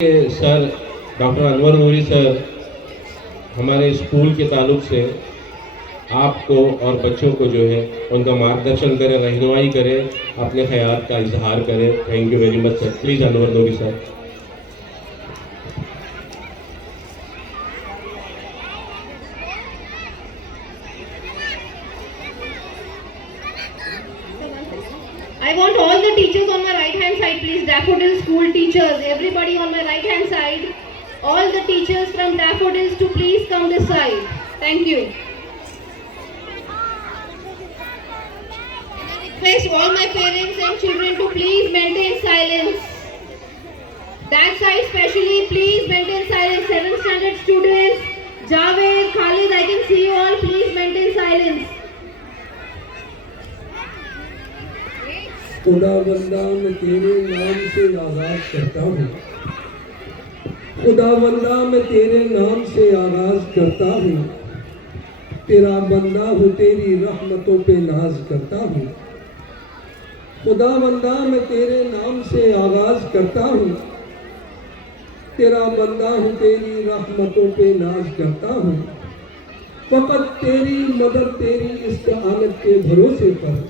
Sir doctor انور نوری سر ہمارے school کے تعلق سے آپ کو اور بچوں کو جو ہے ان کا مارگدرشن کرے، رہنمائی کرے، اپنے خیالات کا اظہار کرے. Thank you very much sir. Please Anwar Noori sir. I want all the teachers on my right hand side, please. Daffodil school teachers, everybody on my right hand side. All the teachers from Daffodils to please come this side. Thank you. I request all my parents and children to please maintain silence. That side especially, please maintain silence. 7th standard students, Javed, Khalid, I can see you all. Please maintain silence. خدا بندہ میں تیرے نام سے آغاز کرتا ہوں، خدا بندہ میں تیرے نام سے آغاز کرتا ہوں، تیرا بندہ ہوں تیری رحمتوں پہ ناز کرتا ہوں. خدا بندہ میں تیرے نام سے آغاز کرتا ہوں، تیرا بندہ ہوں تیری رحمتوں پہ ناز کرتا ہوں. فقط تیری مدد تیری استعانت کے بھروسے پر،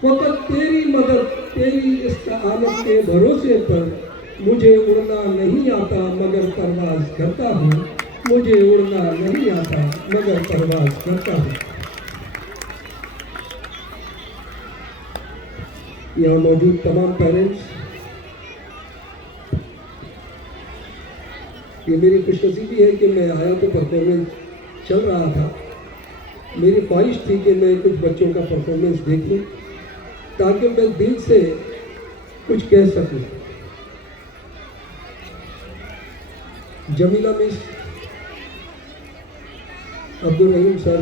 فقط تیری مدد تیری استعانت کے بھروسے پر مجھے اڑنا نہیں آتا مگر پرواز کرتا ہوں، مجھے اڑنا نہیں آتا مگر پرواز کرتا ہوں. یہاں موجود تمام پیرنٹس، یہ میری خوش نصیبی ہے کہ میں آیا تو پرفارمنس چل رہا تھا. میری خواہش تھی کہ میں کچھ بچوں کا پرفارمنس دیکھ لوں تاکہ میں دل سے کچھ کہہ سکوں. جمیلہ مس، عبدالرحیم سر،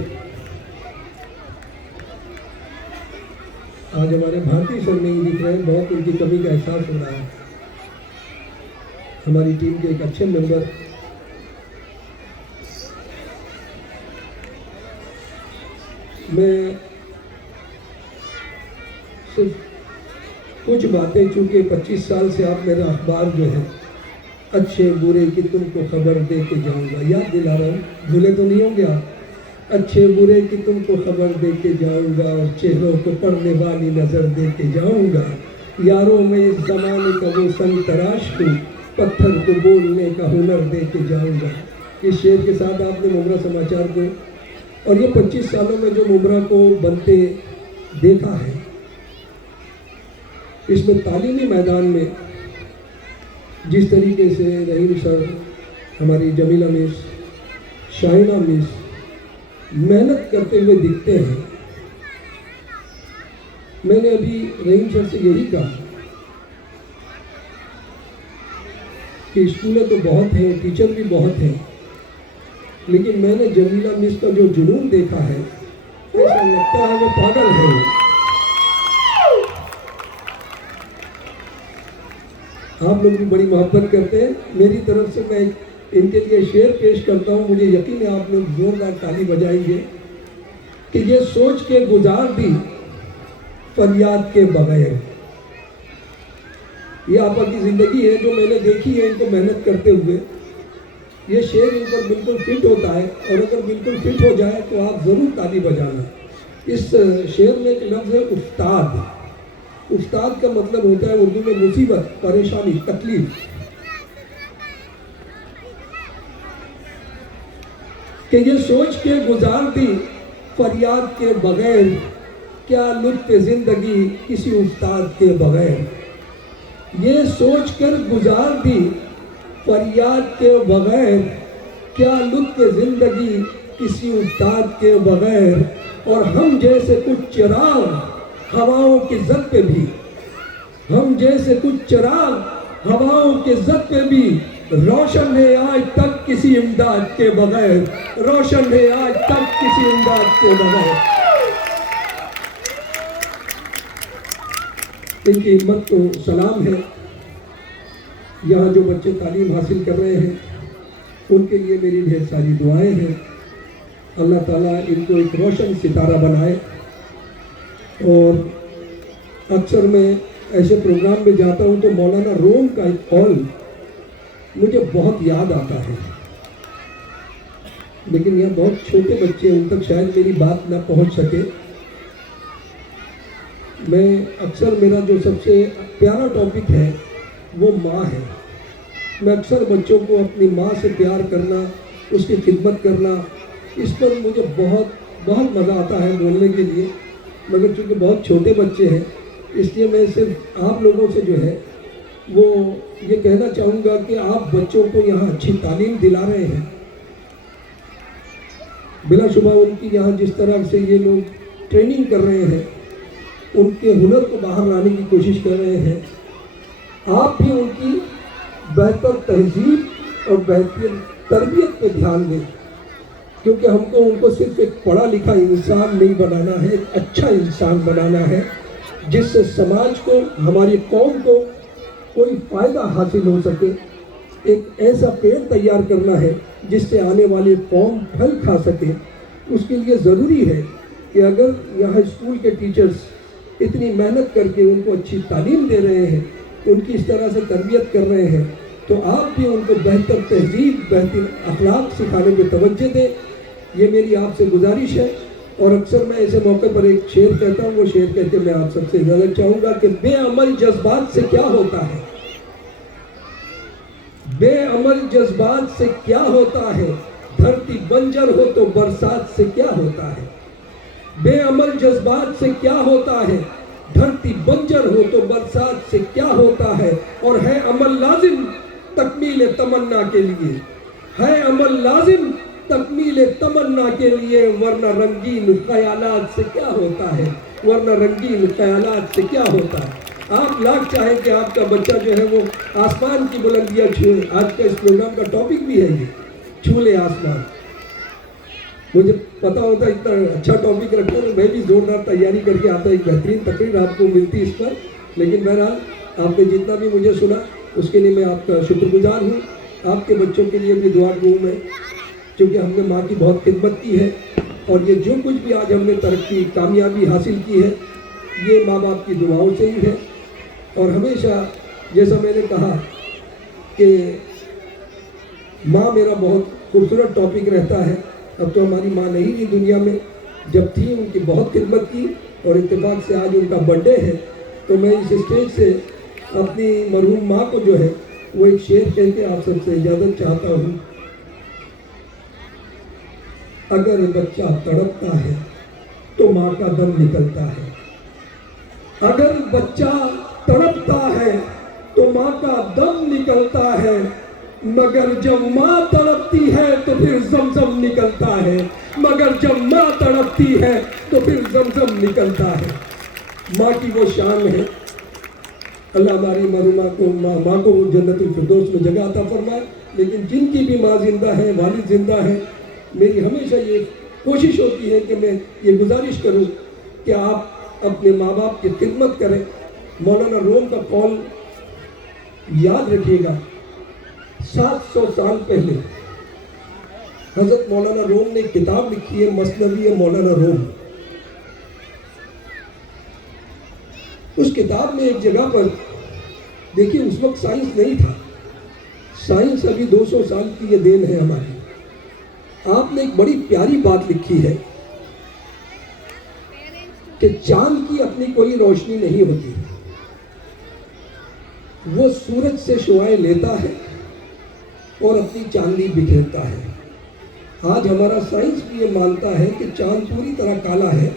آج ہمارے بھارتی سر نہیں دکھ رہے، بہت ان کی کمی کا احساس ہو رہا ہے. ہماری ٹیم کے ایک اچھے ممبر. میں صرف کچھ باتیں، چونکہ 25 سال سے آپ میرا اخبار جو ہے اچھے برے کی تم کو خبر دے کے جاؤں گا، یاد دلا رہا ہوں، بھولے تو نہیں ہوں گے آپ. اچھے برے کی تم کو خبر دے کے جاؤں گا اور چہروں کو پڑھنے والی نظر دے کے جاؤں گا. یاروں میں اس زمانے کا وہ سن تراش ہوں، پتھر کو بولنے کا ہنر دے کے جاؤں گا. اس شعر کے ساتھ آپ نے ممبرا سماچار کو اور یہ 25 سالوں میں جو ممبرا کو بنتے دیکھا ہے، اس میں تعلیمی میدان میں جس طریقے سے رحیم سر، ہماری جمیلہ مس، شاہینہ مس محنت کرتے ہوئے دکھتے ہیں. میں نے ابھی رحیم سر سے یہی کہا کہ اسکولیں تو بہت ہیں، ٹیچر بھی بہت ہیں، لیکن میں نے جمیلہ مس کا جو جنون دیکھا ہے، ایسا لگتا ہے وہ پاگل ہے. آپ لوگ بھی بڑی محبت کرتے ہیں. میری طرف سے میں ان کے لیے شعر پیش کرتا ہوں، مجھے یقین ہے آپ لوگ زوردار تالی بجائیں گے کہ یہ سوچ کے گزار دی فریاد کے بغیر. یہ آپا کی زندگی ہے جو میں نے دیکھی ہے ان کو محنت کرتے ہوئے. یہ شعر ان پر بالکل فٹ ہوتا ہے، اور اگر بالکل فٹ ہو جائے تو آپ ضرور تالی بجانا. اس شعر میں ایک لفظ ہے استاد. استاد کا مطلب ہوتا ہے اردو میں مصیبت، پریشانی، تکلیف. کہ یہ سوچ کے گزار دی فریاد کے بغیر، کیا لطف زندگی کسی استاد کے بغیر. یہ سوچ کر گزار دی فریاد کے بغیر، کیا لطف زندگی کسی استاد کے بغیر. اور ہم جیسے کچھ چراغ ہواؤں کی زد پہ بھی، ہم جیسے کچھ چراغ ہواؤں کے زد پہ بھی روشن ہے آج تک کسی امداد کے بغیر، روشن ہے آج تک کسی امداد کے بغیر. ان کی ہمت کو سلام ہے. یہاں جو بچے تعلیم حاصل کر رہے ہیں ان کے لیے میری ڈھیر ساری دعائیں ہیں. اللہ تعالیٰ ان کو ایک روشن ستارہ بنائے. اور اکثر میں ایسے پروگرام میں جاتا ہوں تو مولانا روم کا ایک قول مجھے بہت یاد آتا ہے، لیکن یہاں بہت چھوٹے بچے ہیں، ان تک شاید میری بات نہ پہنچ سکے۔ میں اکثر میرا جو سب سے پیارا ٹاپک ہے وہ ماں ہے۔ میں اکثر بچوں کو اپنی ماں سے پیار کرنا، اس کی خدمت کرنا، اس پر مجھے بہت مزہ آتا ہے بولنے کے لیے، مگر چونکہ بہت چھوٹے بچے ہیں اس لیے میں صرف آپ لوگوں سے جو ہے وہ یہ کہنا چاہوں گا کہ آپ بچوں کو یہاں اچھی تعلیم دلا رہے ہیں۔ بلا شبہ ان کی یہاں جس طرح سے یہ لوگ ٹریننگ کر رہے ہیں، ان کے ہنر کو باہر لانے کی کوشش کر رہے ہیں، آپ بھی ان کی بہتر تہذیب اور بہتر تربیت پہ دھیان دیں، کیونکہ ہم کو ان کو صرف ایک پڑھا لکھا انسان نہیں بنانا ہے، ایک اچھا انسان بنانا ہے جس سے سماج کو، ہماری قوم کو کوئی فائدہ حاصل ہو سکے۔ ایک ایسا پیڑ تیار کرنا ہے جس سے آنے والی قوم پھل کھا سکے۔ اس کے لیے ضروری ہے کہ اگر یہاں اسکول کے ٹیچرز اتنی محنت کر کے ان کو اچھی تعلیم دے رہے ہیں، ان کی اس طرح سے تربیت کر رہے ہیں، تو آپ بھی ان کو بہتر تہذیب، بہتر اخلاق سکھانے پہ توجہ دیں۔ یہ میری آپ سے گزارش ہے، اور اکثر میں ایسے موقع پر ایک شعر کہتا ہوں، وہ شعر کہہ کے میں آپ سب سے اجازت چاہوں گا کہ بے عمل جذبات سے کیا ہوتا ہے، بے عمل جذبات سے کیا ہوتا ہے، دھرتی بنجر ہو تو برسات سے کیا ہوتا ہے، بے عمل جذبات سے کیا ہوتا ہے، دھرتی بنجر ہو تو برسات سے کیا ہوتا ہے، اور ہے عمل لازم تکمیل تمنا کے لیے، ہے عمل لازم تکمیل تمنا کے لیے، ورنہ رنگین خیالات سے کیا ہوتا ہے، ورنہ رنگین خیالات سے کیا ہوتا ہے۔ آپ لاکھ چاہیں کہ آپ کا بچہ جو ہے وہ آسمان کی بلندیاں چھوئے، آج کا اس پروگرام کا ٹاپک بھی ہے یہ، چھو لے آسمان۔ مجھے پتا ہوتا اتنا اچھا ٹاپک رکھتا ہوں، میں بھی زوردار تیاری کر کے آتا، ایک بہترین تقریر آپ کو ملتی اس پر، لیکن بہرحال آپ نے جتنا بھی مجھے سنا اس کے لیے میں آپ کا شکر گزار ہوں۔ آپ کے بچوں کے لیے بھی دعا گوں میں، کیونکہ ہم نے ماں کی بہت خدمت کی ہے، اور یہ جو کچھ بھی آج ہم نے ترقی، کامیابی حاصل کی ہے، یہ ماں باپ کی دعاؤں سے ہی ہے۔ اور ہمیشہ جیسا میں نے کہا کہ ماں میرا بہت خوبصورت ٹاپک رہتا ہے۔ اب تو ہماری ماں نہیں رہی دنیا میں، جب تھی ان کی بہت خدمت کی، اور اتفاق سے آج ان کا برتھ ڈے ہے، تو میں اس اسٹیج سے اپنی مرحوم ماں کو جو ہے وہ ایک شعر کہہ کے آپ سب سے اجازت چاہتا ہوں۔ اگر بچہ تڑپتا ہے تو ماں کا دم نکلتا ہے، اگر بچہ تڑپتا ہے تو ماں کا دم نکلتا ہے، مگر جب ماں تڑپتی ہے تو پھر زمزم نکلتا ہے، مگر جب ماں تڑپتی ہے تو پھر زمزم نکلتا ہے۔ ماں کی وہ شان ہے، اللہ ہماری مرحومہ کو، ماں کو جنت الفردوس میں جگہ عطا فرمائے۔ لیکن جن کی بھی ماں زندہ ہے، والد زندہ ہے، میری ہمیشہ یہ کوشش ہوتی ہے کہ میں یہ گزارش کروں کہ آپ اپنے ماں باپ کی خدمت کریں۔ مولانا روم کا قول یاد رکھیے گا، 700 سال پہلے حضرت مولانا روم نے ایک کتاب لکھی ہے، مثنوی مولانا روم۔ اس کتاب میں ایک جگہ پر دیکھیے، اس وقت سائنس نہیں تھا، سائنس ابھی 200 سال کی یہ دین ہے ہماری۔ آپ نے ایک بڑی پیاری بات لکھی ہے کہ چاند کی اپنی کوئی روشنی نہیں ہوتی، وہ سورج سے شعاعیں لیتا ہے اور اپنی چاندنی بکھیرتا ہے۔ آج ہمارا سائنس بھی یہ مانتا ہے کہ چاند پوری طرح کالا ہے،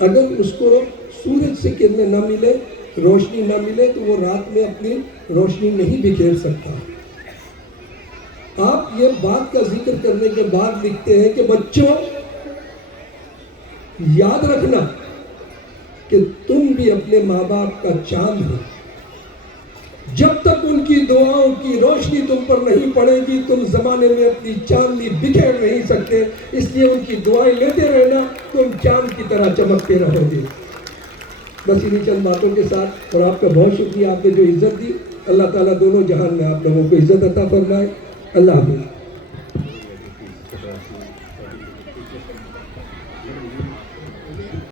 اگر اس کو سورج سے کرنیں نہ ملے، روشنی نہ ملے، تو وہ رات میں اپنی روشنی نہیں بکھیر سکتا۔ آپ یہ بات کا ذکر کرنے کے بعد لکھتے ہیں کہ بچوں یاد رکھنا کہ تم بھی اپنے ماں باپ کا چاند ہو، جب تک ان کی دعاؤں کی روشنی تم پر نہیں پڑے گی تم زمانے میں اپنی چاندنی بکھیر نہیں سکتے، اس لیے ان کی دعائیں لیتے رہنا، تم چاند کی طرح چمکتے رہو گے۔ بس انہی چند باتوں کے ساتھ، اور آپ کا بہت شکریہ، آپ نے جو عزت دی، اللہ تعالیٰ دونوں جہان میں آپ لوگوں کو عزت عطا فرمائے۔ اللہ حافظ۔